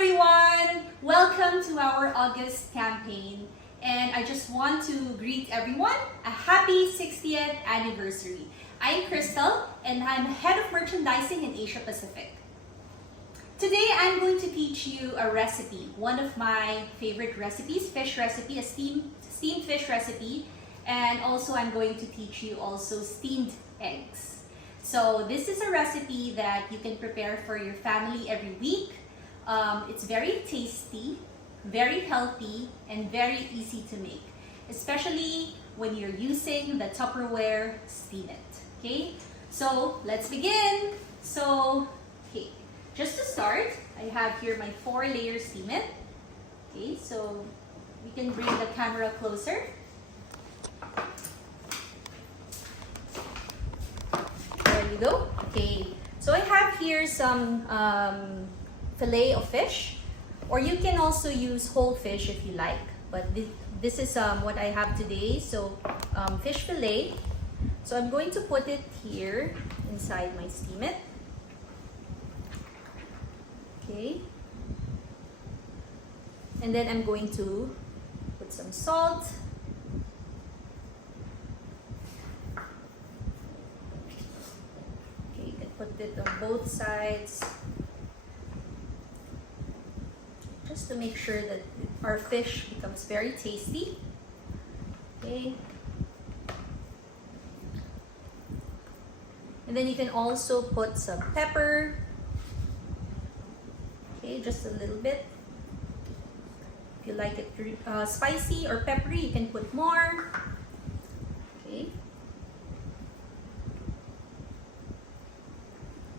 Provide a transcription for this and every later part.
everyone! Welcome to our August campaign, and I just want to greet everyone a happy 60th anniversary. I'm Cristalle, and I'm Head of Merchandising in Asia Pacific. Today I'm going to teach you a recipe, one of my favorite recipes, fish recipe, a steamed fish recipe, and also I'm going to teach you also steamed eggs. So this is a recipe that you can prepare for your family every week. It's very tasty, very healthy, and very easy to make, especially when you're using the Tupperware Steam It. Okay, so let's begin. Okay, just to start, I have here my 4-layer Steam It. Okay, so we can bring the camera closer. There you go. Okay, so I have here some fillet of fish, or you can also use whole fish if you like, but this is what I have today. So fish fillet. So I'm going to put it here inside my Steam It. Okay, and then I'm going to put some salt. Okay, you can put it on both sides, just to make sure that our fish becomes very tasty. Okay. And then you can also put some pepper. Okay, just a little bit. If you like it spicy or peppery, you can put more. Okay.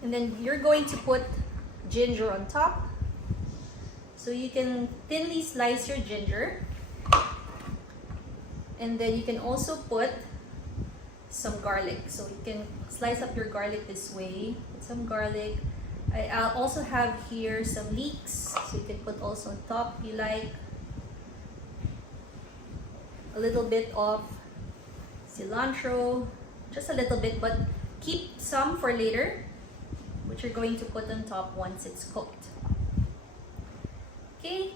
And then you're going to put ginger on top. So you can thinly slice your ginger. And then you can also put some garlic. So you can slice up your garlic this way. Put some garlic. I'll also have here some leeks. So you can put also on top if you like. A little bit of cilantro. Just a little bit, but keep some for later, which you're going to put on top once it's cooked. Okay,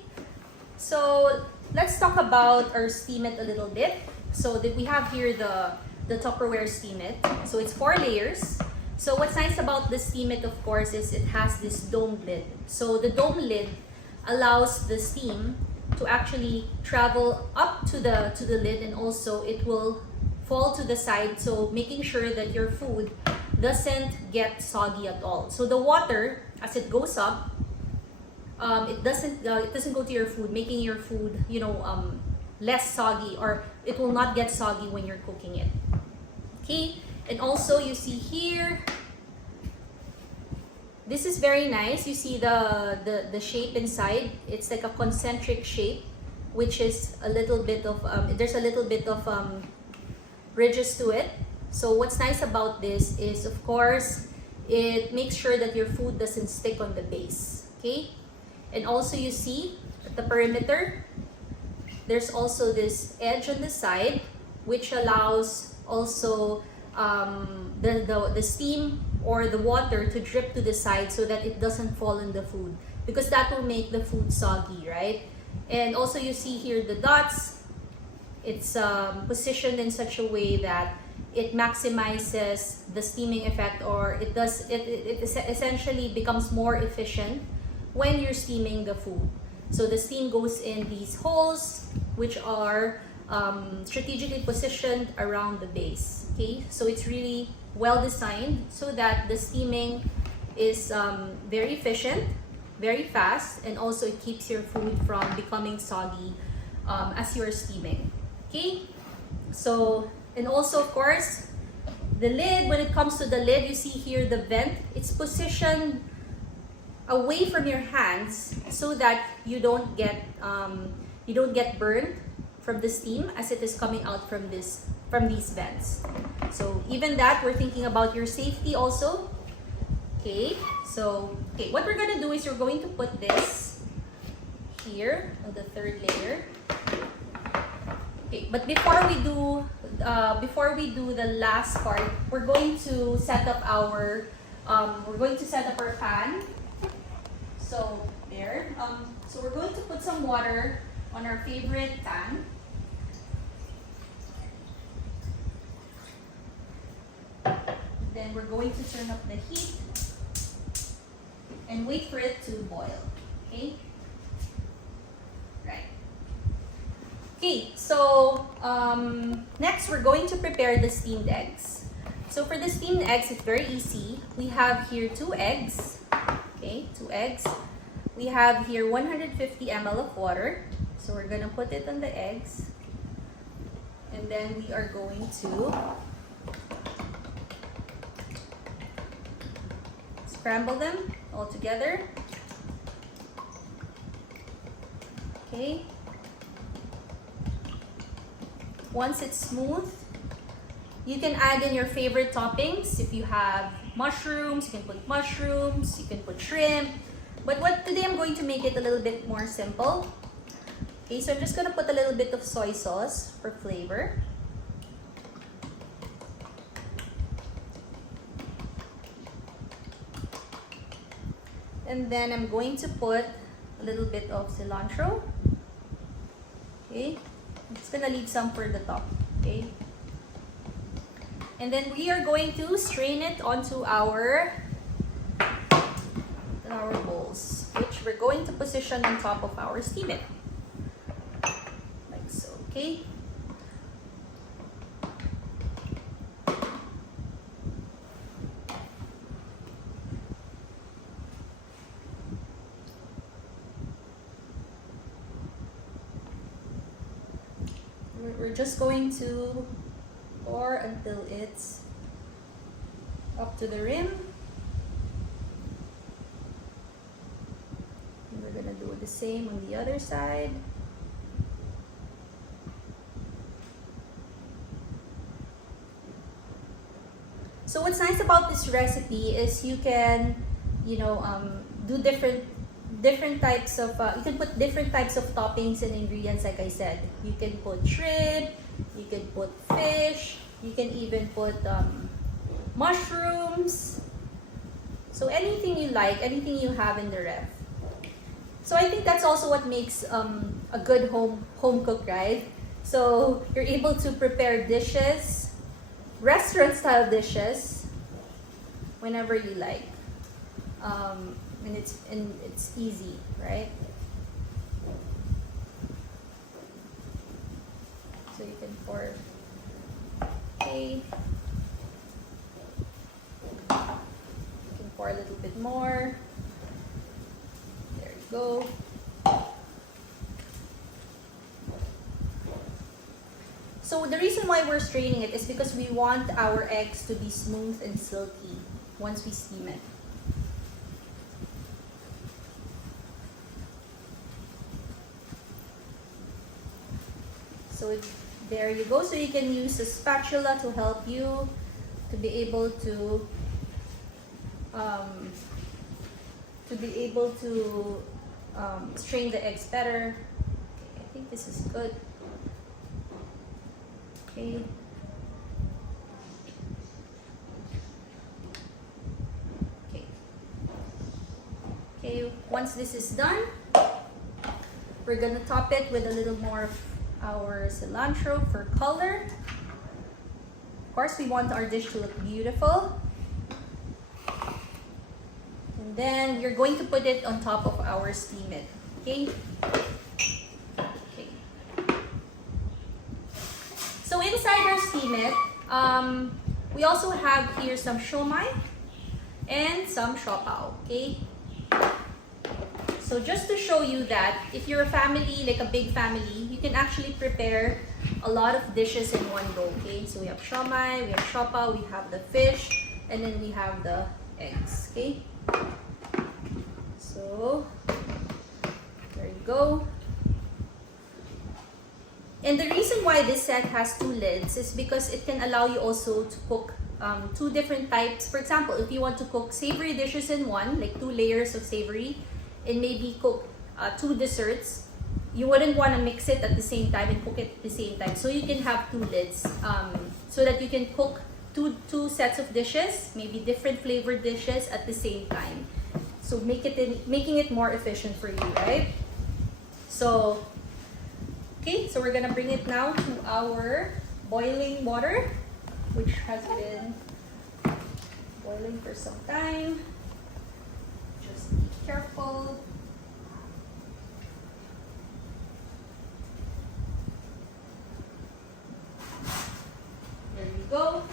so let's talk about our Steam It a little bit. So that we have here the Tupperware Steam It. So it's 4 layers. So what's nice about the Steam It, of course, is it has this dome lid. So the dome lid allows the steam to actually travel up to the lid, and also it will fall to the side, so making sure that your food doesn't get soggy at all. So the water, as it goes up, it doesn't go to your food, making your food, less soggy, or it will not get soggy when you're cooking it. Okay, and also you see here, this is very nice. You see the shape inside. It's like a concentric shape, which is a little bit of there's a little bit of ridges to it. So what's nice about this is, of course, it makes sure that your food doesn't stick on the base. Okay. And also you see at the perimeter, there's also this edge on the side, which allows also the steam or the water to drip to the side, so that it doesn't fall in the food, because that will make the food soggy, right? And also you see here the dots. It's positioned in such a way that it maximizes the steaming effect, or it essentially becomes more efficient when you're steaming the food. So the steam goes in these holes, which are strategically positioned around the base. Okay, so it's really well designed so that the steaming is very efficient, very fast, and also it keeps your food from becoming soggy as you're steaming. Okay, so, and also of course the lid, when it comes to the lid, you see here the vent, it's positioned away from your hands so that you don't get burned from the steam as it is coming out from these vents. So even that, we're thinking about your safety also. Okay, so what we're gonna do is you're going to put this here on the 3rd layer. Okay, but before we do the last part, we're going to set up our pan. So there. So we're going to put some water on our favorite pan. Then we're going to turn up the heat and wait for it to boil. Okay? Right. Okay, so next we're going to prepare the steamed eggs. So for the steamed eggs, it's very easy. We have here 2 eggs. Okay, 2 eggs. We have here 150 ml of water. So we're gonna put it on the eggs. And then we are going to scramble them all together. Okay. Once it's smooth, you can add in your favorite toppings. If you have mushrooms, you can put mushrooms, you can put shrimp. But today I'm going to make it a little bit more simple. Okay, so I'm just gonna put a little bit of soy sauce for flavor. And then I'm going to put a little bit of cilantro. Okay, I'm just gonna leave some for the top. Okay. And then we are going to strain it onto our bowls, which we're going to position on top of our Steam It. Like so, okay? We're just going to pour until it's up to the rim. And we're gonna do the same on the other side. So what's nice about this recipe is you can, do different types of, you can put different types of toppings and ingredients, like I said. You can put shrimp, you can put fish, you can even put mushrooms. So anything you like, anything you have in the ref. So I think that's also what makes a good home cook, right? So you're able to prepare dishes, restaurant style dishes, whenever you like. And it's easy, right? So you can pour. Okay. You can pour a little bit more. There you go. So the reason why we're straining it is because we want our eggs to be smooth and silky once we steam it. So there you go. So you can use a spatula to help you to be able to strain the eggs better. Okay, I think this is good. Okay. Okay, once this is done, we're gonna top it with a little more of our cilantro for color. Of course, we want our dish to look beautiful. And then we're going to put it on top of our Steam It. Okay? Okay. So inside our Steam It, we also have here some siomai and some siopao. Okay? So just to show you that if you're a family, like a big family, you can actually prepare a lot of dishes in one go, okay? So we have siomai, we have siopao, we have the fish, and then we have the eggs, okay? So, there you go. And the reason why this set has 2 lids is because it can allow you also to cook 2 different types. For example, if you want to cook savory dishes in one, like 2 layers of savory, and maybe cook 2 desserts, you wouldn't want to mix it at the same time and cook it at the same time. So you can have 2 lids so that you can cook two sets of dishes, maybe different flavored dishes at the same time. So making it more efficient for you, right? So, okay, so we're gonna bring it now to our boiling water, which has been boiling for some time. Just be careful. There you go.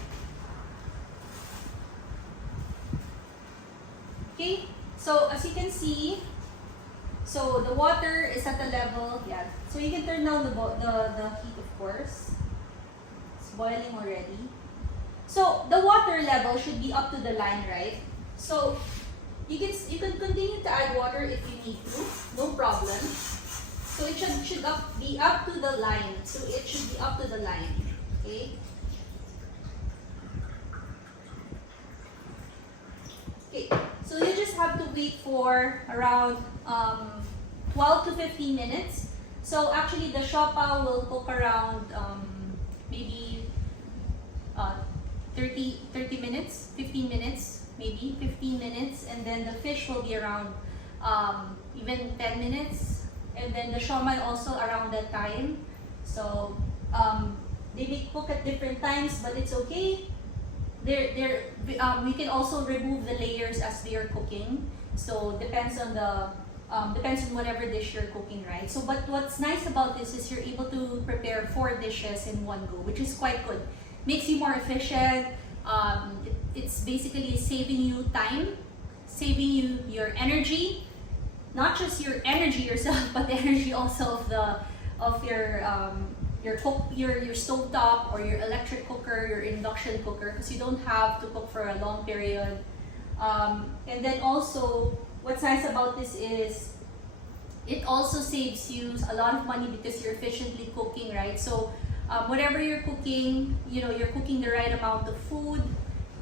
Okay, so as you can see, so the water is at the level, yeah. So you can turn down the heat, of course. It's boiling already. So the water level should be up to the line, right? So you can continue to add water if you need to, no problem. So it should be up to the line. So it should be up to the line, okay? Okay, so you just have to wait for around 12 to 15 minutes. So actually the siopaw will cook around maybe 30 minutes, 15 minutes, maybe 15 minutes, and then the fish will be around even 10 minutes, and then the siomai also around that time. So they may cook at different times, but it's okay. We can also remove the layers as they are cooking. So depends on whatever dish you're cooking, right? So but what's nice about this is you're able to prepare 4 dishes in one go, which is quite good. Makes you more efficient. It's basically saving you time, saving you your energy, not just your energy yourself, but the energy also of your stove top or your electric cooker, your induction cooker, because you don't have to cook for a long period. And then also, what's nice about this is it also saves you a lot of money because you're efficiently cooking, right? So whatever you're cooking, you're cooking the right amount of food,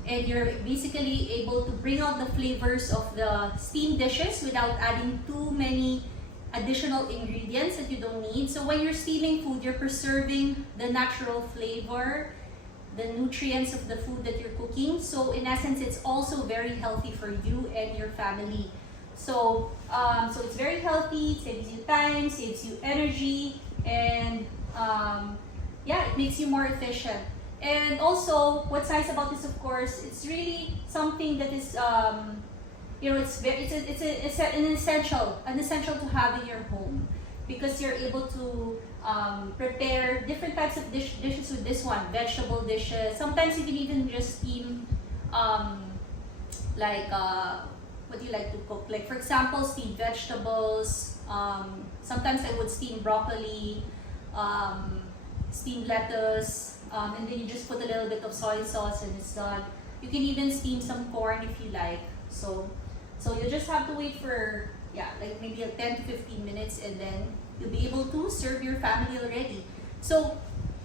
and you're basically able to bring out the flavors of the steamed dishes without adding too many additional ingredients that you don't need. So when you're steaming food, you're preserving the natural flavor, the nutrients of the food that you're cooking. So in essence, it's also very healthy for you and your family. So so it's very healthy, saves you time, saves you energy, and yeah, it makes you more efficient. And also, what's nice about this, of course, it's really something that is it's an essential to have in your home, because you're able to prepare different types of dishes with this one. Vegetable dishes. Sometimes you can even just steam what do you like to cook? Like for example, steamed vegetables. Sometimes I would steam broccoli, steamed lettuce, and then you just put a little bit of soy sauce and it's done. You can even steam some corn if you like. So you just have to wait for like maybe 10 to 15 minutes, and then you'll be able to serve your family already. So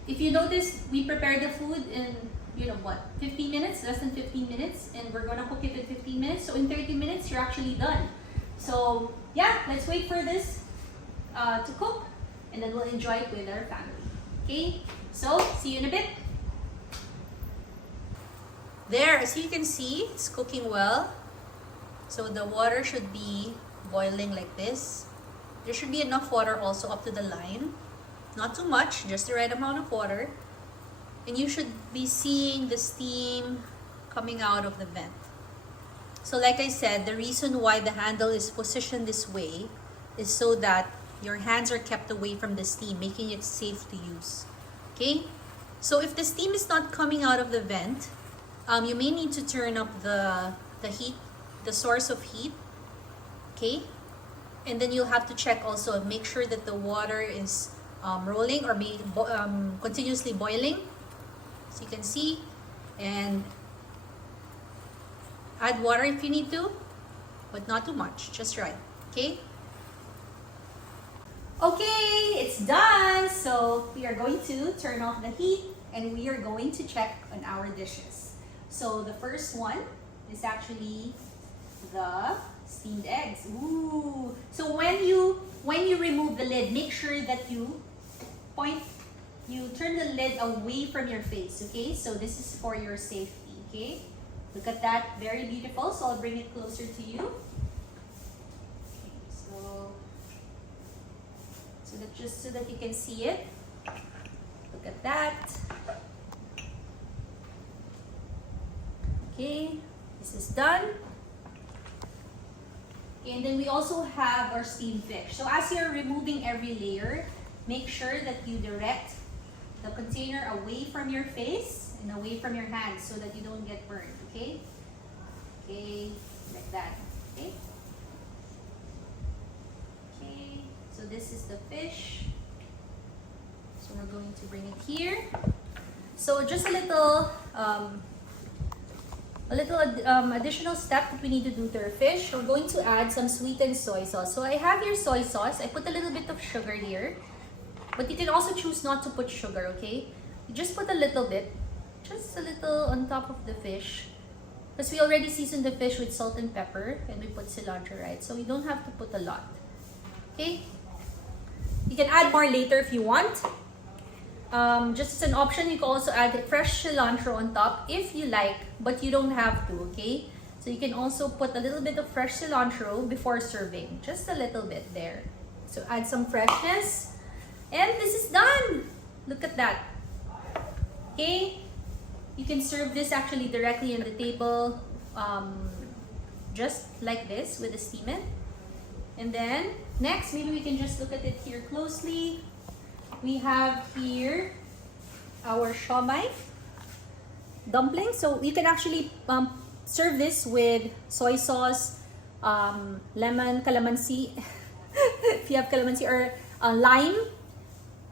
if you notice, we prepared the food in 15 minutes, less than 15 minutes, and we're gonna cook it in 15 minutes. So in 30 minutes, you're actually done. So yeah, let's wait for this to cook, and then we'll enjoy it with our family. Okay, so see you in a bit. There, as you can see, it's cooking well. So the water should be boiling like this. There should be enough water also up to the line. Not too much, just the right amount of water. And you should be seeing the steam coming out of the vent. So like I said, the reason why the handle is positioned this way is so that your hands are kept away from the steam, making it safe to use. Okay? So if the steam is not coming out of the vent, you may need to turn up the heat, the source of heat. Okay? And then you'll have to check also, make sure that the water is rolling or continuously boiling. So you can see, and add water if you need to, but not too much, just right. Okay? Okay, it's done. So we are going to turn off the heat, and we are going to check on our dishes. So the first one is actually the steamed eggs. Ooh! So when you remove the lid, make sure that you turn the lid away from your face. Okay? So this is for your safety. Okay? Look at that, very beautiful. So I'll bring it closer to you. So that just so that you can see it. Look at that. Okay, this is done. And then we also have our steamed fish. So as you're removing every layer, make sure that you direct the container away from your face and away from your hands so that you don't get burned, okay? Okay, like that, okay? Okay, so this is the fish. So we're going to bring it here. So just a little additional step that we need to do to our fish. We're going to add some sweetened soy sauce. So I have here soy sauce. I put a little bit of sugar here, but you can also choose not to put sugar, okay? You just put a little bit, just a little on top of the fish, because we already seasoned the fish with salt and pepper, and we put cilantro, right? So we don't have to put a lot, okay? You can add more later if you want. Just as an option, you can also add fresh cilantro on top if you like, but you don't have to, okay? So you can also put a little bit of fresh cilantro before serving, just a little bit there. So add some freshness, and this is done. Look at that, okay? You can serve this actually directly on the table, just like this with the Steam It. And then next, maybe we can just look at it here closely. We have here our siomai dumpling. So you can actually serve this with soy sauce, lemon, calamansi, if you have calamansi, or lime,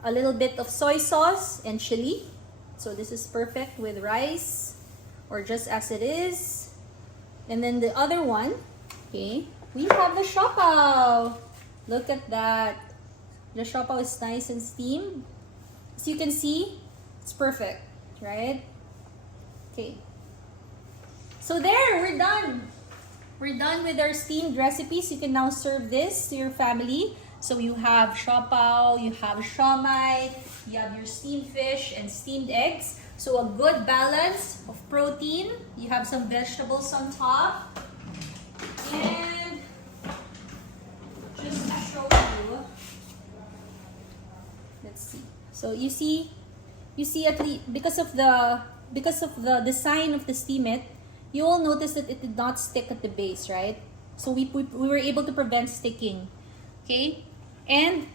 a little bit of soy sauce, and chili. So this is perfect with rice or just as it is. And then the other one, okay, we have the siopaw. Look at that. The siopaw is nice and steamed. As you can see, it's perfect, right? Okay. So there, we're done. We're done with our steamed recipes. You can now serve this to your family. So you have siopaw, you have siomai, you have your steamed fish and steamed eggs. So a good balance of protein. You have some vegetables on top. And just to show you, let's see. So you see at least because of the design of the Steam It, you will notice that it did not stick at the base, right? So we were able to prevent sticking, okay? And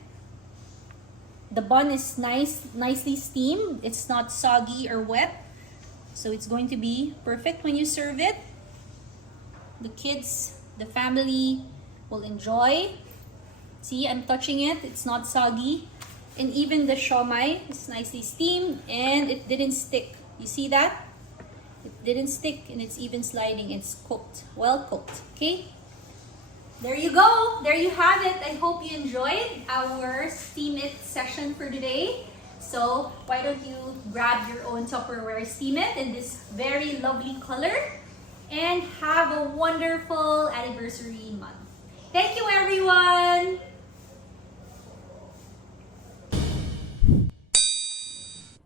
the bun is nicely steamed. It's not soggy or wet, so it's going to be perfect when you serve it. The kids, the family will enjoy. See, I'm touching it. It's not soggy. And even the siomai is nicely steamed and it didn't stick. You see that? It didn't stick and it's even sliding. It's cooked, well cooked, okay? There you go. There you have it. I hope you enjoyed our Steam It session for today. So why don't you grab your own Tupperware Steam It in this very lovely color and have a wonderful anniversary month. Thank you, everyone.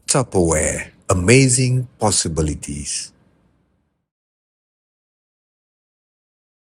Tupperware, amazing possibilities.